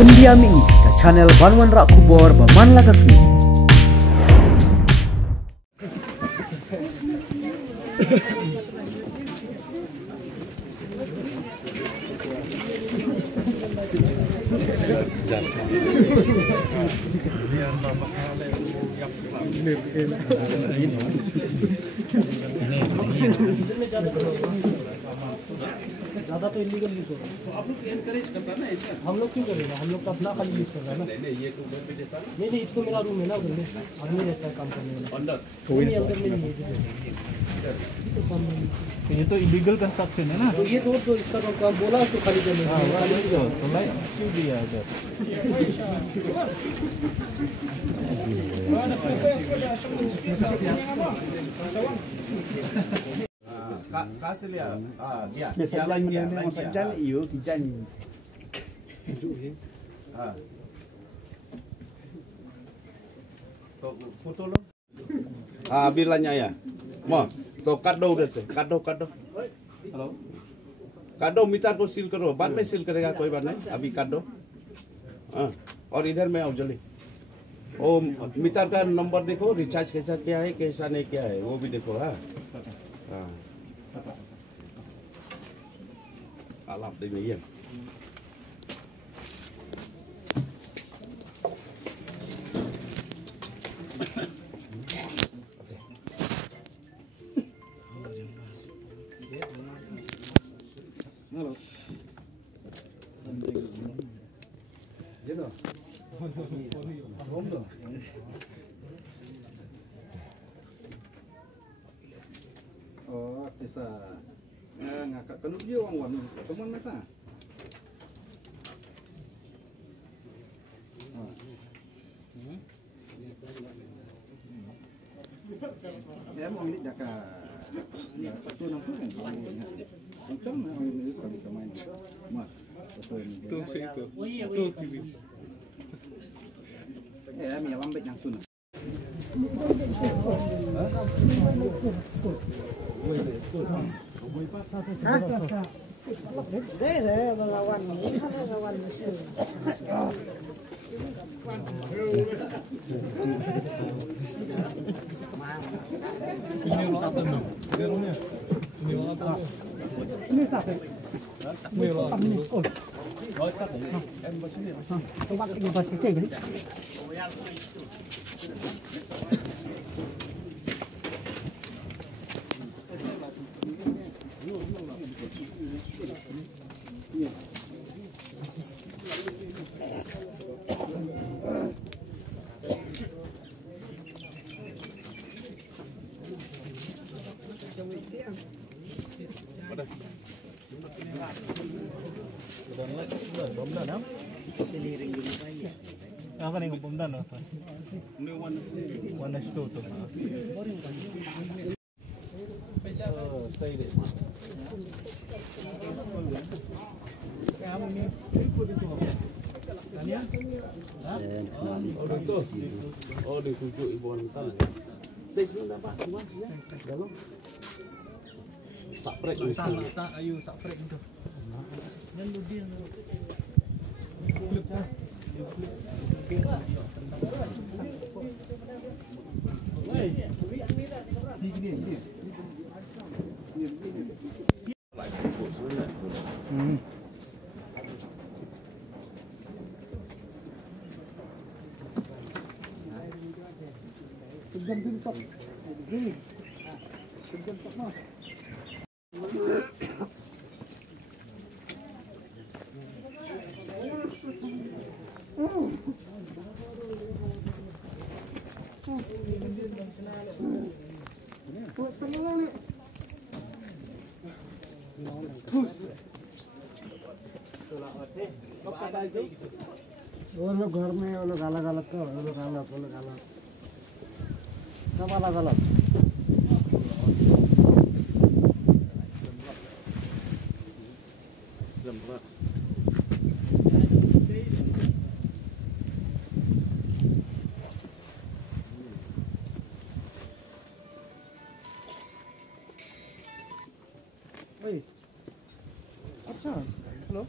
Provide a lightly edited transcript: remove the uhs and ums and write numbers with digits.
India Mini ke channel Banwan Rak Kubor Baman Lakasmi. ज़्यादा तो illegal use होगा। तो आप लोग एनकरेज करता ना ऐसा? हम लोग क्यों करेंगे? हम लोग का अपना खाली यूज़ करना है ना। नहीं ये तो घर पे देता ना। नहीं इसको मेरा रूम है ना उधर में। आदमी रहता है काम करने वाला। अंदर? नहीं अंदर में नहीं है। तो सामने। तो ये तो इलीगल कंस्ट्रक्शन है ना? तो ये तो इसका तो काम बोला उसको खाली करने का। हाँ तो लाइक क्यों दिया इधर? कहाँ से लिया? दिया लाइन किया iyo kijan. हाँ तो फोटो लो. हाँ अभी लाइनnya ya. Mau तो काट दो उधर से काट दो. हेलो काट दो मीटर को सील करो बाद में सील करेगा कोई बात नहीं अभी काट दो. हाँ और इधर में आओ जल्दी. ओ मीटर का नंबर देखो रिचार्ज कैसा किया है कैसा नहीं किया है वो भी देखो. हाँ हाँ alam ini ya. Halo. Jadi. Oh, bisa. Ngakak kanu dia orang teman mata. Ya mau ini jaka satu nampu kan. Macam mana ini kalau kita main. Mas, itu. Itu TV. Ya, mi lambat yang tuna. Deh melawan musuh. Ini sate. Apa nih pemdan apa? Ini one two tuh. Stay deh. Kamu nih ikut itu. Tanya? Oh ditunjuk ibu wanita. Size berapa? Cuma ya. Dalam. Saprek tak ayo saprek itu. Yang dia. वो लोग घर में वो लोग अलग अलग कर वो लोग अलग सब अलग अलग अच्छा हेलो